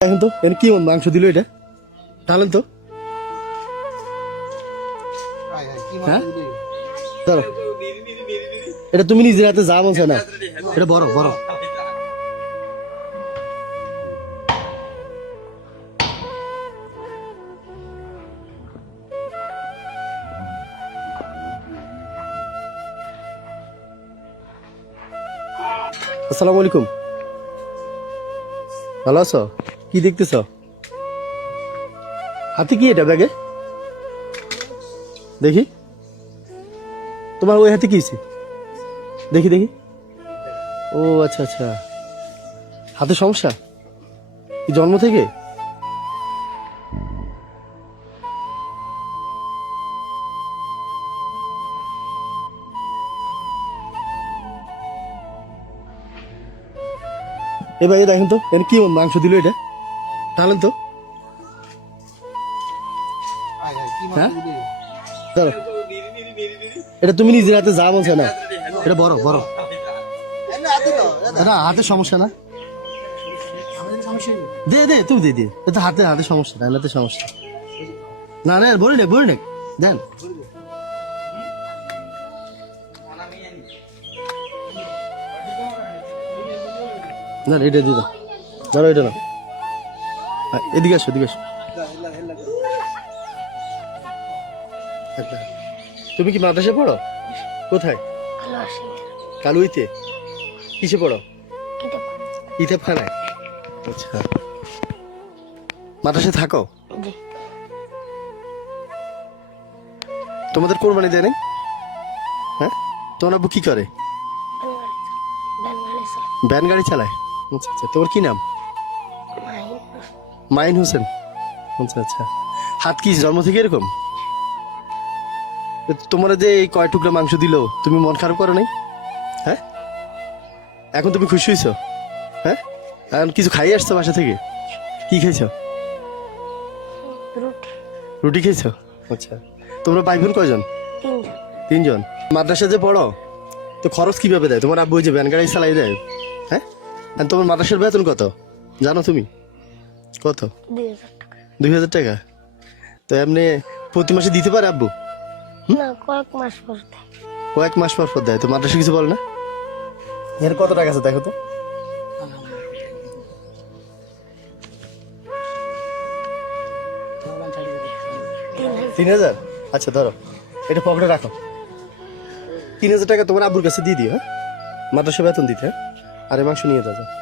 এখন তো এর কি মাংস দিল এটা ঢালেন তো হ্যাঁ ধরো এটা তুমি নিজের হাতে যা বলছো না এটা বড় বড় আসসালামু আলাইকুম ভালো আছো কি দেখতেছ হাতে কি এটা ব্যাগে দেখি তোমার ওই হাতে কি হয়েছে দেখি দেখি ও আচ্ছা আচ্ছা হাতে সমস্যা কি জন্ম থেকে এ ভাই দেখেন তো এর কি মাংস দিল এটা ঢালেন তো হ্যাঁ ধরো এটা তুমি নিজের হাতে যা বলছো না এটা বড় বড় না হাতে সমস্যা না দে দে তুমি দে এটা হাতে হাতে সমস্যা না হাতে সমস্যা না না বলি না দেন না এটা দিয়ে দাও ধরো এটা না এদিকে আসো তুমি কি মাদ্রাসায় পড়ো কোথায় কালুইতে কিসে পড়ো ইতাবখানায় আচ্ছা মাদ্রাসায় থাকো তোমাদের কোরবানি দেয় নাই হ্যাঁ তোমার আব্বু কি করে ভ্যান গাড়ি চালায় আচ্ছা আচ্ছা তোমার কি নাম মাইন হোসেন আচ্ছা আচ্ছা হাত কি জন্ম থেকে এরকম তোমার যে এই কয় টুকরা মাংস দিল তুমি মন খারাপ করো নাই হ্যাঁ এখন তুমি খুশি হয়েছো হ্যাঁ এখন কিছু খাই আসছো বাসা থেকে কি খাইছো রুটি খাইছো আচ্ছা তোমরা ভাই বোন কয়জন তিনজন মাদ্রাসা যে পড়ো তো খরচ কিভাবে দেয় তোমার আব্বু যে ভ্যান গাড়ি চালাই দেয় হ্যাঁ আর তোমার মাদ্রাসার বেতন কত জানো তুমি কত 2000 টাকা তো এমনি প্রতি মাসে দিতে পারে আব্বু কয়েক মাস পর দেয় তো মাদ্রাসা কিছু বল না এর কত টাকা আছে দেখো তো তিন হাজার আচ্ছা ধরো এটা পকেটে রাখো 3000 টাকা তোমার আব্বুর কাছে দিয়ে দিও হ্যাঁ মাদ্রাসা বেতন দিতে হ্যাঁ আরে মাংস নিয়ে যাও